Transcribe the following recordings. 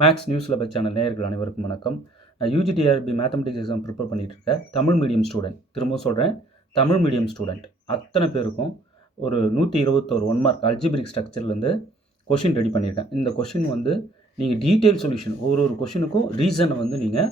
Maths news lab channel நேயர்கள் அனைவருக்கும் வணக்கம். யூஜிடிஆர்பி மேத்தமெட்டிக்ஸ் எக்ஸாம் ப்ரிப்பேர் பண்ணிகிட்டு இருக்கேன். தமிழ் மீடியம் ஸ்டூடெண்ட், திரும்பவும் சொல்கிறேன், தமிழ் மீடியம் ஸ்டூடெண்ட் அத்தனை பேருக்கும் ஒரு 121 1 மார்க் அல்ஜிபிரிக் ஸ்ட்ரக்சர்லேருந்து கொஷின் ரெடி பண்ணியிருக்கேன். இந்த கொஷின் வந்து நீங்கள் டீட்டெயில் சொல்யூஷன் ஒரு கொஷினுக்கும் ரீசனை வந்து நீங்கள்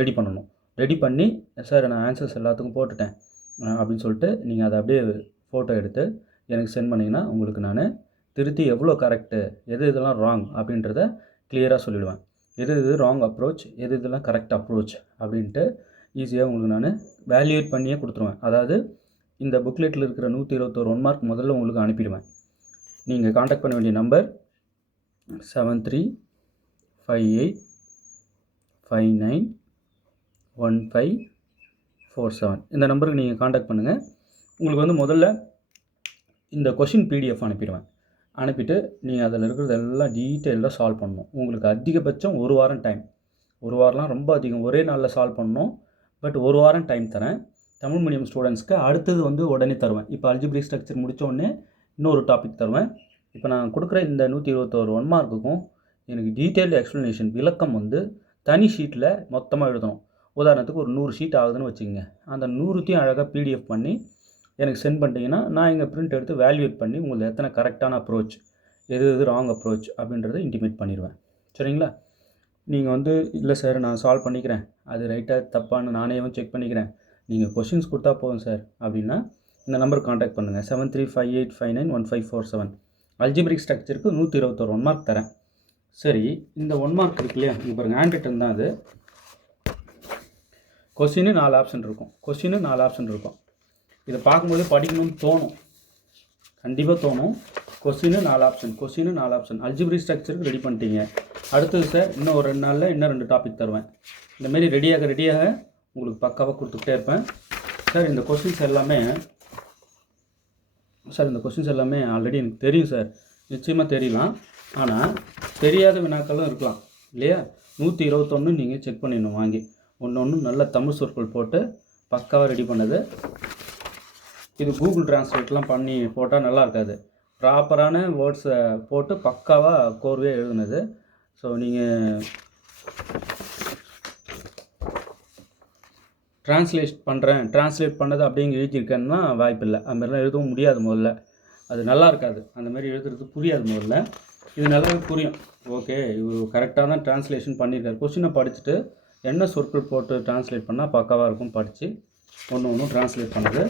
ரெடி பண்ணணும். ரெடி பண்ணி சார் நான் ஆன்சர்ஸ் எல்லாத்துக்கும் போட்டுட்டேன் அப்படின்னு சொல்லிட்டு நீங்கள் அதை அப்படியே ஃபோட்டோ எடுத்து எனக்கு சென்ட் பண்ணிங்கன்னா உங்களுக்கு நான் திருத்தி எவ்வளோ கரெக்டு, எது இதெல்லாம் ராங் அப்படின்றத கிளியராக சொல்லிவிடுவேன். எது ராங் அப்ரோச், எது இதெல்லாம் கரெக்ட் அப்ரோச் அப்படின்ட்டு ஈஸியாக உங்களுக்கு நான் வேல்யூவேட் பண்ணியே கொடுத்துருவேன். அதாவது இந்த புக்லெட்டில் இருக்கிற 121 1 மார்க் முதல்ல உங்களுக்கு அனுப்பிடுவேன். நீங்கள் காண்டாக்ட் பண்ண வேண்டிய நம்பர் 7358591547. இந்த நம்பருக்கு நீங்கள் காண்டாக்ட் பண்ணுங்கள். உங்களுக்கு வந்து முதல்ல இந்த கொஷின் பிடிஎஃப் அனுப்பிடுவேன். அனுப்பிட்டு நீங்கள் அதில் இருக்கிறது எல்லாம் டீட்டெயிலாக சால்வ் பண்ணணும். உங்களுக்கு அதிகபட்சம் 1 வாரம் டைம். 1 வாரம்லாம் ரொம்ப அதிகம், ஒரே நாளில் சால்வ் பண்ணணும். பட் 1 வாரம் டைம் தரேன். தமிழ் மீடியம் ஸ்டூடெண்ட்ஸ்க்கு அடுத்தது வந்து உடனே தருவேன். இப்போ அல்ஜிபிரிக் ஸ்ட்ரக்சர் முடித்த உடனே இன்னொரு டாபிக் தருவேன். இப்போ நான் கொடுக்குற இந்த 121 1 மார்க்குக்கும் எனக்கு டீட்டெயில்டு எக்ஸ்ப்ளனேஷன் விளக்கம் வந்து தனி ஷீட்டில் மொத்தமாக எழுதணும். உதாரணத்துக்கு ஒரு 100 ஷீட் ஆகுதுன்னு வச்சுக்கோங்க. அந்த 100த்தையும் அழகாக பிடிஎஃப் பண்ணி எனக்கு சென்ட் பண்ணிட்டீங்கன்னா நான் இங்கே பிரிண்ட் எடுத்து வேல்யூவேட் பண்ணி உங்களுக்கு எத்தனை கரெக்டான அப்ரோச், எது ராங் அப்ரோச் அப்படின்றத இன்டிமேட் பண்ணிடுவேன். சரிங்களா? நீங்கள் வந்து இல்லை சார் நான் சால்வ் பண்ணிக்கிறேன், அது ரைட்டாக தப்பான்னு நானே செக் பண்ணிக்கிறேன், நீங்கள் கொஷின்ஸ் கொடுத்தா போதும் சார் அப்படின்னா இந்த நம்பருக்கு காண்டாக்ட் பண்ணுங்கள். 7358591547. அல்ஜிபிரிக் ஸ்ட்ரக்சருக்கு 121 1 மார்க் தரேன். சரி, இந்த 1 மார்க் இருக்கு இல்லையா, இங்கே பாருங்கள், ஹேண்ட் ரிட்டன் தான் அது. கொஷின்னு 4 ஆப்ஷன் இருக்கும். இதை பார்க்கும்போது படிக்கணும்னு தோணும், கண்டிப்பாக தோணும். கொஸ்டின்னு 4 ஆப்ஷன். அல்ஜிபிரிக் ஸ்ட்ரக்சருக்கு ரெடி பண்ணிட்டீங்க. அடுத்தது சார் இன்னும் ஒரு 2 நாளில் இன்னும் 2 டாபிக் தருவேன். இந்தமாரி ரெடியாக உங்களுக்கு பக்காவாக கொடுத்துக்கிட்டே இருப்பேன். சார் இந்த கொஸ்டின்ஸ் எல்லாமே ஆல்ரெடி எனக்கு தெரியும் சார். நிச்சயமாக தெரியலாம், ஆனால் தெரியாத வினாக்களும் இருக்கலாம் இல்லையா? 121 நீங்கள் செக் பண்ணிடணும் வாங்கி. ஒன்று நல்ல தமிழ் சொற்கள் போட்டு பக்காவாக ரெடி பண்ணது. இது கூகுள் டிரான்ஸ்லேட்லாம் பண்ணி போட்டால் நல்லா இருக்காது. ப்ராப்பரான வேர்ட்ஸை போட்டு பக்காவாக கோர்வையாக எழுதுனது. ஸோ நீங்கள் ட்ரான்ஸ்லேட் பண்ணது அப்படிங்க எழுதியிருக்கேன்னா வாய்ப்பில்லை. அதுமாதிரிலாம் எழுதவும் முடியாது. முதல்ல அது நல்லா இருக்காது, அந்தமாதிரி எழுதுறது புரியாது. முதல்ல இது நல்லாவே புரியும். ஓகே, இவர் கரெக்டாக தான் ட்ரான்ஸ்லேஷன் பண்ணியிருக்காரு. கொஸ்டினை படிச்சுட்டு என்ன சொற்கள் போட்டு ட்ரான்ஸ்லேட் பண்ணால் பக்காவாக இருக்கும். படித்து ஒன்று ட்ரான்ஸ்லேட் பண்ணது.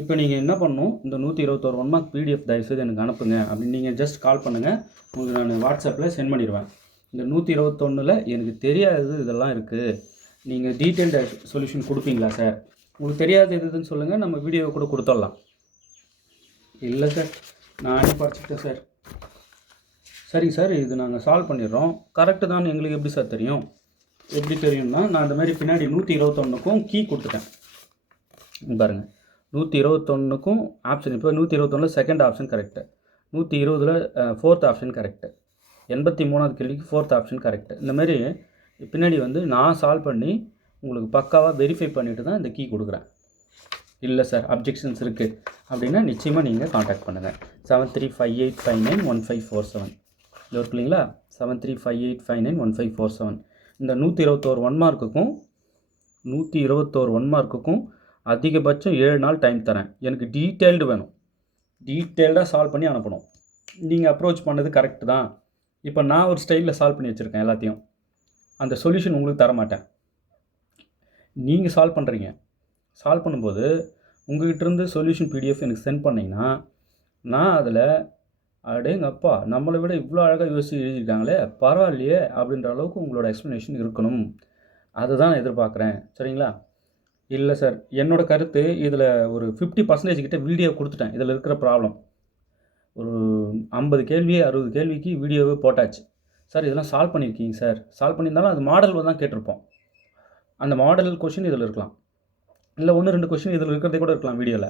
இப்போ நீங்கள் என்ன பண்ணணும், இந்த 121 1 மார்க் பிடிஎஃப் தயவுசெய்து எனக்கு அனுப்புங்க அப்படின்னு நீங்கள் ஜஸ்ட் கால் பண்ணுங்கள். உங்களுக்கு நான் வாட்ஸ்அப்பில் சென்ட் பண்ணிடுவேன். இந்த 121ல் எனக்கு தெரியாது இதெல்லாம் இருக்குது, நீங்கள் டீட்டெயில்டு சொல்யூஷன் கொடுப்பீங்களா சார்? உங்களுக்கு தெரியாது எதுன்னு சொல்லுங்கள், நம்ம வீடியோவை கூட கொடுத்துடலாம். இல்லை சார் நானே படிச்சுக்கிட்டேன் சார். சரிங்க சார், இது நாங்கள் சால்வ் பண்ணிடுறோம், கரெக்டு தான் எங்களுக்கு எப்படி சார் தெரியும்? எப்படி தெரியும்னா, நான் இந்த மாதிரி பின்னாடி 121க்கும் கீ கொடுத்துட்டேன் பாருங்கள். 121க்கும் ஆப்ஷன், இப்போ 121ல் செகண்ட் ஆப்ஷன் கரெக்டு, 120ல் 4th ஆப்ஷன் கரெக்டு, 83வது கேள்விக்கு 4th ஆப்ஷன் கரெக்டு. இந்தமாரி பின்னாடி வந்து நான் சால்வ் பண்ணி உங்களுக்கு பக்காவாக வெரிஃபை பண்ணிவிட்டு தான் இந்த கீ கொடுக்குறேன். இல்லை சார் அப்ஜெக்ஷன்ஸ் இருக்குது அப்படின்னா நிச்சயமாக நீங்கள் காண்டாக்ட் பண்ணுங்கள். 7358591547 இது இருக்கு இல்லைங்களா? 7358591547. இந்த 121 1 மார்க்குக்கும் அதிகபட்சம் 7 நாள் டைம் தரேன். எனக்கு டீட்டெயில்டு வேணும், டீட்டெயில்டாக சால்வ் பண்ணி அனுப்பணும். நீங்கள் அப்ரோச் பண்ணது கரெக்டு தான். இப்போ நான் ஒரு ஸ்டைலில் சால்வ் பண்ணி வச்சுருக்கேன் எல்லாத்தையும். அந்த சொல்யூஷன் உங்களுக்கு தரமாட்டேன். நீங்கள் சால்வ் பண்ணுறீங்க. சால்வ் பண்ணும்போது உங்கள்கிட்டருந்து சொல்யூஷன் பிடிஎஃப் எனக்கு சென்ட் பண்ணிங்கன்னா நான் அதில் அடேங்கப்பா நம்மளை விட இவ்வளோ அழகாக யோசிச்சு எழுதியிருக்காங்களே பரவாயில்லையே அப்படின்ற அளவுக்கு உங்களோட எக்ஸ்ப்ளனேஷன் இருக்கணும். அதுதான் நான் எதிர்பார்க்குறேன். சரிங்களா? இல்லை சார், என்னோடய கருத்து இதில் ஒரு 50% கிட்ட வீடியோ கொடுத்துட்டேன். இதில் இருக்கிற ப்ராப்ளம் ஒரு 50 கேள்வி 60 கேள்விக்கு வீடியோவே போட்டாச்சு சார். இதெல்லாம் சால்வ் பண்ணியிருக்கீங்க சார். சால்வ் பண்ணியிருந்தாலும் அது மாடல் தான் கேட்டிருப்போம். அந்த மாடல் கொஷின் இதில் இருக்கலாம், இல்லை 1-2 கொஷின் இதில் இருக்கிறதே கூட இருக்கலாம் வீடியோவில்.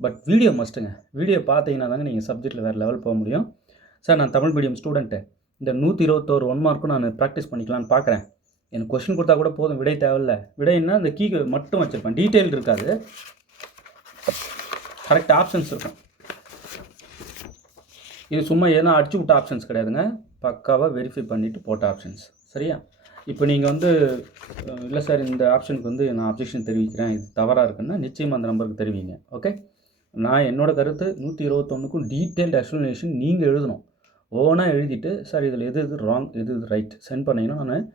But video மஸ்ட்டுங்க. வீடியோ பார்த்தீங்கன்னா தாங்க நீங்கள் சப்ஜெக்ட்டில் வேறு லெவல் போக முடியும். சார் நான் தமிழ் மீடியம் ஸ்டூடெண்ட்டு, இந்த 121 1 மார்க்கும் நான் ப்ராக்டிஸ் பண்ணிக்கலான்னு பார்க்குறேன். எனக்கு கொஷின் கொடுத்தா கூட போதும், விடை தேவையில்ல. விடைன்னா இந்த கீ மட்டும் வச்சுருப்பேன், டீட்டெயில் இருக்காது, கரெக்ட் ஆப்ஷன்ஸ் இருக்கும். இது சும்மா ஏன்னா அடிச்சு விட்ட ஆப்ஷன்ஸ் கிடையாதுங்க. பக்காவாக வெரிஃபை பண்ணிவிட்டு போட்ட ஆப்ஷன்ஸ். சரியா? இப்போ நீங்கள் வந்து இல்லை சார் இந்த ஆப்ஷனுக்கு வந்து நான் அப்ஜெக்ஷன் தெரிவிக்கிறேன், இது தவறாக இருக்குன்னா நிச்சயமாக அந்த நம்பருக்கு தெரிவிங்க. ஓகே, நான் என்னோடய கருத்து 121க்கும் டீட்டெயில்டு எக்ஸ்ப்ளனேஷன் நீங்கள் எழுதணும். ஓனாக எழுதிட்டு சார் இதில் எது எது ராங் எது இது ரைட் சென்ட் பண்ணிங்கன்னா நான்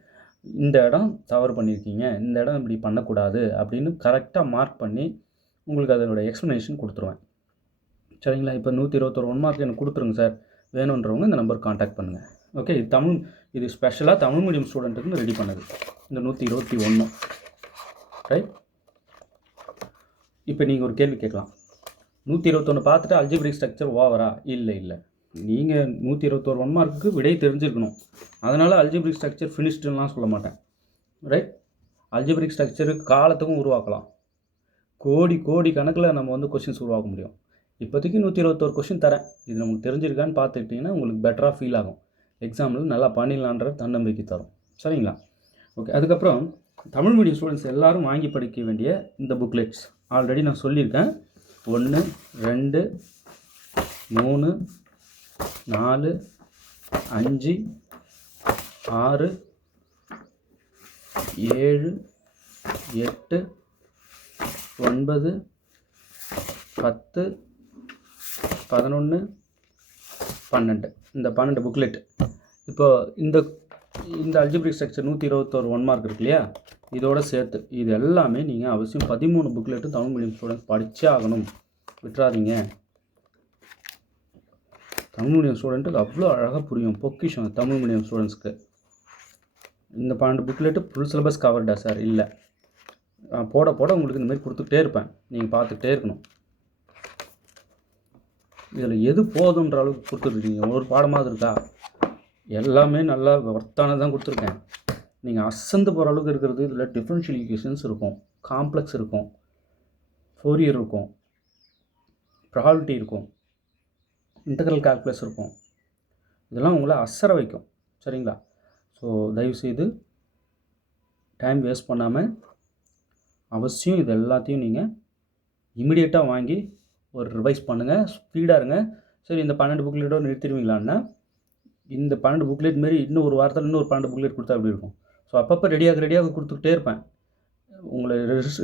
இந்த இடம் தவறு பண்ணியிருக்கீங்க, இந்த இடம் இப்படி பண்ணக்கூடாது அப்படின்னு கரெக்டாக மார்க் பண்ணி உங்களுக்கு அதனுடைய எக்ஸ்ப்ளனேஷன் கொடுத்துருவேன். சரிங்களா? இப்போ 121 1 மார்க் எனக்கு கொடுத்துருங்க சார், வேணுன்றவங்க இந்த நம்பருக்கு காண்டாக்ட் பண்ணுங்கள். ஓகே, இது ஸ்பெஷலாக தமிழ் மீடியம் ஸ்டூடெண்ட்டுக்குன்னு ரெடி பண்ணது இந்த 121. ரைட்? இப்போ நீங்கள் ஒரு கேள்வி கேட்கலாம், 121 பார்த்துட்டு அல்ஜிப்ரிக் ஸ்ட்ரக்சர் ஓவரா? இல்லை, நீங்கள் 121 1 மார்க்குக்கு விடை தெரிஞ்சிருக்கணும். அதனால் அல்ஜிப்ரிக் ஸ்ட்ரக்சர் ஃபினிஷ்டுலாம் சொல்ல மாட்டேன். ரைட்? அல்ஜிப்ரிக் ஸ்ட்ரக்சரு காலத்துக்கும் உருவாக்கலாம், கோடி கணக்கில் நம்ம வந்து கொஷின்ஸ் உருவாக்க முடியும். இப்போதைக்கு 121 கொஷின் தரேன், இது நமக்கு தெரிஞ்சிருக்கான்னு பார்த்துக்கிட்டிங்கன்னா உங்களுக்கு பெட்டராக ஃபீல் ஆகும், எக்ஸாமில் நல்லா பண்ணிடலான்ற தன்னம்பிக்கை தரும். சரிங்களா? ஓகே, அதுக்கப்புறம் தமிழ் மீடியம் ஸ்டூடெண்ட்ஸ் எல்லோரும் வாங்கி படிக்க வேண்டிய இந்த புக்லெட்ஸ் ஆல்ரெடி நான் சொல்லியிருக்கேன். 1 2 3 4 5 6 7 8 9 10 11 12 இந்த 12 புக்லெட். இப்போ இந்த அல்ஜிப்ரிக் ஸ்ட்ரக்சர் 121 1 மார்க் இருக்கு இல்லையா, இதோடு சேர்த்து இது எல்லாமே நீங்கள் அவசியம் 13 புக்லெட்டும் தமிழ் மீடியம் ஸ்டூடெண்ட்ஸ் படித்தே ஆகணும், விட்டுறாதீங்க. தமிழ் மீடியம் ஸ்டூடெண்ட்டுக்கு அவ்வளோ அழகாக புரியும், பொக்கிஷம் தமிழ் மீடியம் ஸ்டூடெண்ட்ஸ்க்கு. இந்த 12 புக்லெட்டு ஃபுல் சிலபஸ் கவர்டா சார்? இல்லை, போட உங்களுக்கு இந்தமாதிரி கொடுத்துக்கிட்டே இருப்பேன், நீங்கள் பார்த்துக்கிட்டே இருக்கணும். இதில் எது போதுன்ற அளவுக்கு கொடுத்துருக்கீங்க, ஒரு பாடமாக இருக்கா? எல்லாமே நல்லா ஒர்த்தானது தான் கொடுத்துருக்கேன். நீங்கள் அசந்து போகிற அளவுக்கு இருக்கிறது இதில் டிஃபரன்ஷியல் ஈக்குவேஷன்ஸ் இருக்கும், காம்ப்ளெக்ஸ் இருக்கும், ஃபோரியர் இருக்கும், ப்ராபபிலிட்டி இருக்கும், இன்டெக்ரல் கால்குலஸ் இருக்கும். இதெல்லாம் உங்களை அசர வைக்கும். சரிங்களா? ஸோ தயவுசெய்து டைம் வேஸ்ட் பண்ணாமல் அவசியம் இது எல்லாத்தையும் நீங்கள் இமிடியேட்டாக வாங்கி ஒரு ரிவைஸ் பண்ணுங்கள், ஸ்பீடாக இருங்க. சரி, இந்த 12 புக்லெட்டோடு நிறுத்திடுவீங்களான்னா, இந்த 12 புக்லெட் மாரி இன்னும் ஒரு வாரத்தில் இன்னும் ஒரு 12 புக்லெட் கொடுத்தா எப்படி இருக்கும்? ஸோ அப்பப்போ ரெடியாக கொடுத்துக்கிட்டே இருப்பேன், உங்களை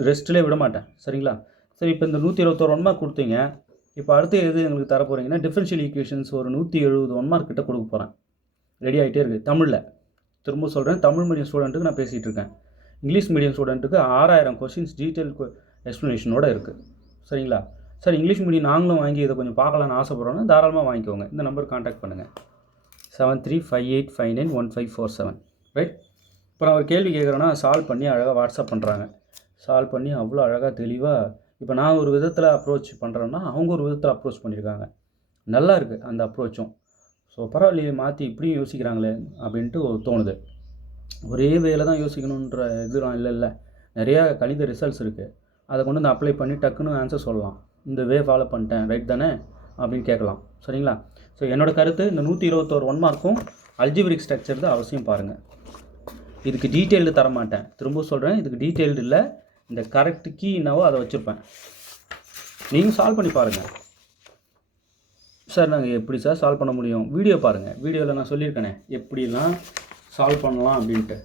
ரெஸ்ட்டிலே விட மாட்டேன். சரிங்களா? சரி, இப்போ இந்த 121 1 மார்க் கொடுத்தீங்க, இப்போ அடுத்து எது எங்களுக்கு தர போகிறீங்கன்னா டிஃபரன்ஷியல் ஈக்குவேஷன்ஸ் ஒரு 170 1 மார்க் கிட்ட கொடுக்க போகிறேன். ரெடி ஆகிட்டே இருக்குது தமிழில். திரும்ப சொல்கிறேன், தமிழ் மீடியம் ஸ்டூடெண்ட்டுக்கு நான் பேசிகிட்டு இருக்கேன். இங்கிலீஷ் மீடியம் ஸ்டூடெண்ட்டுக்கு 6000 கொஷின்ஸ் டீட்டெயில் எக்ஸ்ப்ளனேஷனோடு இருக்குது. சரிங்களா? சார், இங்கிலீஷ் மீடியம் நாங்களும் வாங்கி இதை கொஞ்சம் பார்க்கலான்னு ஆசைப்பட்றோன்னா தாராளமாக வாங்கிக்கோங்க. இந்த நம்பருக்கு காண்டாக்ட் பண்ணுங்கள், 7358591547. ரைட்? இப்போ நான் ஒரு கேள்வி கேட்குறேன்னா சால்வ் பண்ணி அழகாக வாட்ஸ்அப் பண்ணுறாங்க, சால்வ் பண்ணி அவ்வளோ அழகாக தெளிவாக. இப்போ நான் ஒரு விதத்தில் அப்ரோச் பண்ணுறேன்னா அவங்க ஒரு விதத்தில் அப்ரோச் பண்ணியிருக்காங்க, நல்லா இருக்குது அந்த அப்ரோச்சும். ஸோ பரவாயில்லையே, மாற்றி இப்படியும் யோசிக்கிறாங்களே அப்படின்ட்டு தோணுது. ஒரே வேலை தான் யோசிக்கணுன்ற இதுலாம் இல்லை, நிறையா கணித ரிசல்ட்ஸ் இருக்குது, அதை கொண்டு வந்து அப்ளை பண்ணி டக்குன்னு ஆன்சர் சொல்லலாம். இந்த வே ஃபாலோ பண்ணிட்டேன், ரைட் தானே அப்படின்னு கேட்கலாம். சரிங்களா? ஸோ என்னோடய கருத்து, இந்த 121 1 மார்க்கும் அல்ஜிப்ரிக் ஸ்ட்ரக்சர் தான் அவசியம் பாருங்கள். இதுக்கு டீட்டெயில்டு தர மாட்டேன், திரும்ப சொல்கிறேன், இதுக்கு டீட்டெயில்டு இல்லை. இந்த கரெக்ட் கீ என்னவோ அதை வச்சுருப்பேன், நீங்கள் சால்வ் பண்ணி பாருங்கள். சார், நாங்கள் எப்படி சார் சால்வ் பண்ண முடியும்? வீடியோ பாருங்கள், வீடியோவில் நான் சொல்லியிருக்கேனே எப்படிலாம் சால்வ் பண்ணலாம் அப்படின்ட்டு.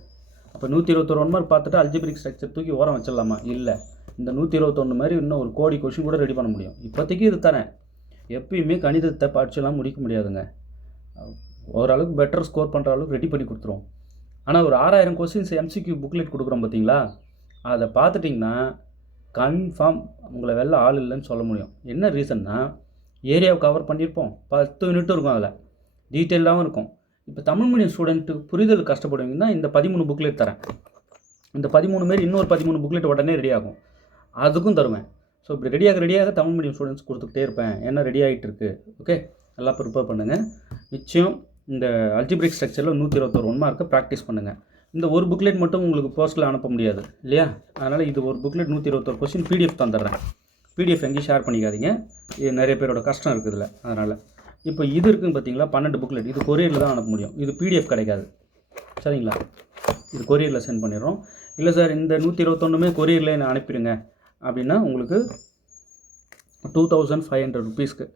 அப்போ 121 1 மார்க் பார்த்துட்டு அல்ஜிப்ரிக் ஸ்ட்ரக்சர் தூக்கி ஓரம் வச்சிடலாமா? இல்லை, இந்த 121 மாதிரி இன்னும் ஒரு கோடி கொஷின் கூட ரெடி பண்ண முடியும். இப்போதைக்கு இது தரேன், எப்பயுமே கணிதத்தை படிச்செல்லாம் முடிக்க முடியாதுங்க. ஓரளவுக்கு பெட்டர் ஸ்கோர் பண்ணுற அளவுக்கு ரெடி பண்ணி கொடுத்துருவோம். ஆனால் ஒரு 6000 கொஸ்டின்ஸ் எம்சிக்யூ புக்லெட் கொடுக்குறோம் பார்த்தீங்களா, அதை பார்த்துட்டிங்கன்னா கன்ஃபார்ம் உங்களை வெளில ஆள் இல்லைன்னு சொல்ல முடியும். என்ன ரீசன்னா, ஏரியாவை கவர் பண்ணியிருப்போம், 10 யூனிட்டும் இருக்கும், அதில் டீட்டெயிலாகவும் இருக்கும். இப்போ தமிழ் மீடியம் ஸ்டூடெண்ட்டுக்கு புரிதல் கஷ்டப்படுவீங்கன்னா இந்த 13 புக்லெட் தரேன். இந்த 13 மாரி இன்னொரு 13 புக்லெட் உடனே ரெடி ஆகும், அதுக்கும் தருவேன். ஸோ இப்படி ரெடியாக தமிழ் மீடியம் ஸ்டூடெண்ட்ஸ் கொடுத்துக்கிட்டே இருப்பேன், ஏன்னா ரெடி ஆகிட்டு இருக்குது. ஓகே, நல்லா ப்ரிப்பேர் பண்ணுங்கள். நிச்சயம் இந்த அல்ஜிப்ரிக் ஸ்ட்ரக்சரில் 121 1 மார்க்கை ப்ராக்டிஸ் பண்ணுங்கள். இந்த ஒரு புக்லெட் மட்டும் உங்களுக்கு போஸ்ட்டில் அனுப்ப முடியாது இல்லையா, அதனால் இது ஒரு புக்லெட் 121 கொஸ்டின் பிடிஎஃப் தந்துடுறேன். பிடிஎஃப் எங்கேயும் ஷேர் பண்ணிக்காதீங்க, இது நிறைய பேரோட கஷ்டம் இருக்குதுல்ல, அதனால். இப்போ இது இருக்குதுன்னு பார்த்தீங்களா, 12 புக்லெட், இது கொரியரில் தான் அனுப்ப முடியும், இது பிடிஎஃப் கிடைக்காது. சரிங்களா? இது கொரியரில் சென்ட் பண்ணிடுறோம். இல்லை சார், இந்த 121மே கொரியரில் நான் அனுப்பிடுங்க அப்படின்னா உங்களுக்கு 2500 ருபீஸ்க்கு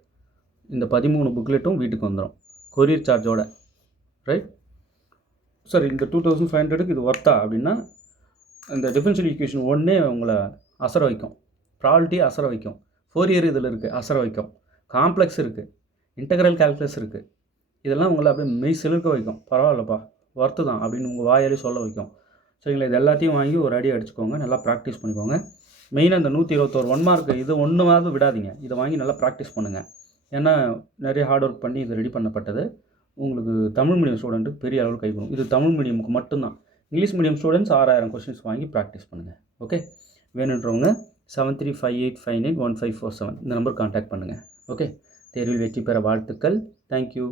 இந்த 13 புக்லெட்டும் வீட்டுக்கு வந்துடும், கொரியர் சார்ஜோட. ரைட். சார் இந்த 2500க்கு இது ஒர்த்தா அப்படின்னா, இந்த டிஃபரன்ஷியல் ஈக்குவேஷன் ஒன்றே உங்களை அசர வைக்கும், ப்ராபபிலிட்டி அசர வைக்கும், ஃபோரியர் இதில் இருக்குது அசர வைக்கும், காம்ப்ளெக்ஸ் இருக்குது, இன்டெக்ரல் கால்குலஸ் இருக்குது, இதெல்லாம் உங்களை அப்படியே மெய் சிலிர்க்க வைக்கும். பரவாயில்லப்பா ஒர்த்து தான் அப்படின்னு உங்கள் வாயாலே சொல்ல வைக்கும். சரிங்களா? இது எல்லாத்தையும் வாங்கி ஒரு அடி அடிச்சுக்கோங்க, நல்லா ப்ராக்டிஸ் பண்ணிக்கோங்க. மெயினாக இந்த 121 1 மார்க் இது ஒன்றுமாவது விடாதீங்க, இதை வாங்கி நல்லா ப்ராக்டிஸ் பண்ணுங்கள். ஏன்னா நிறைய ஹார்ட் ஒர்க் பண்ணி இது ரெடி பண்ணப்பட்டது. உங்களுக்கு தமிழ் மீடியம் ஸ்டூடெண்ட்டுக்கு பெரிய அளவில் கை கொடுக்கும். இது தமிழ் மீடியமுக்கு மட்டும்தான். இங்கிலீஷ் மீடியம் ஸ்டூடெண்ட்ஸ் 6000 கொஸ்டின்ஸ் வாங்கி ப்ராக்டிஸ் பண்ணுங்கள். ஓகே, வேணுன்றவங்க 7358591547 இந்த நம்பர் கான்டாக்ட் பண்ணுங்கள். ஓகே, தேர்வில் வெற்றி பெற வாழ்த்துக்கள். தேங்க்யூ.